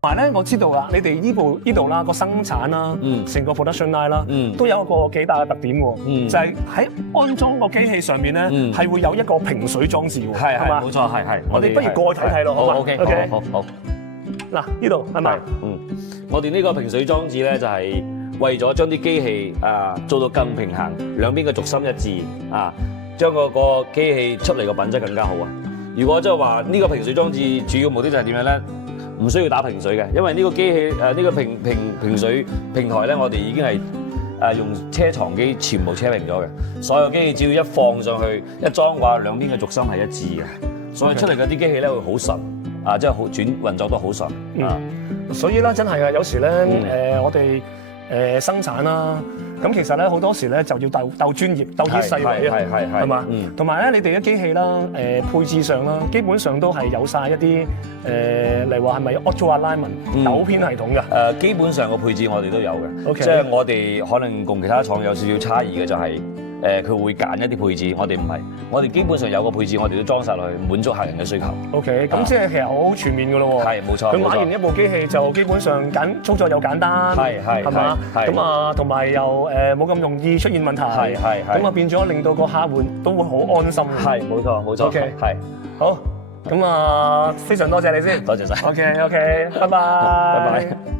同埋咧，我知道啦，你哋呢度啦個生產啦，成個 production line 啦，都有一個幾大嘅特點喎，就係喺安裝個機器上面咧，係會有一個平水裝置喎，係嘛？冇錯，係。我哋不如過去睇睇咯，好嘛？OK， 好。嗱，呢度係咪？我哋呢個平水裝置咧，就係為咗將啲機器做到更平衡，兩邊嘅軸心一致將個機器出嚟嘅品質更加好啊！如果即係話呢個平水裝置主要目的就係點樣咧？唔需要打平水嘅，因為呢個機器呢個平水平台咧，我哋已經係用車床機全部車平咗嘅。所有機器只要一放上去一裝嘅話，兩邊嘅軸心係一致嘅，所以出嚟嗰啲機器咧會好順即係好運作得好順所以咧真係啊，有時咧我哋生產啦。咁其實咧好多時咧就要鬥專業、鬥啲細位啊，係嘛？同埋咧，你哋嘅機器啦，配置上啦，基本上都係有晒一啲例如話係咪 auto alignment 抖編系統㗎？基本上個配置我哋都有嘅， Okay. 即係我哋可能同其他廠有少少差異嘅就係佢會揀一啲配置，我哋唔係，我哋基本上有個配置我哋都裝晒落去，滿足客人嘅需求。OK， 咁即係其實好全面㗎咯喎。係冇錯。佢買完一部機器就基本上操作又簡單，係嘛？咁同埋又冇咁容易出現問題，咁變咗令到個客戶都會好安心。係冇錯。OK， 係好，咁非常多謝你先。多謝晒。OK， 拜拜。拜拜。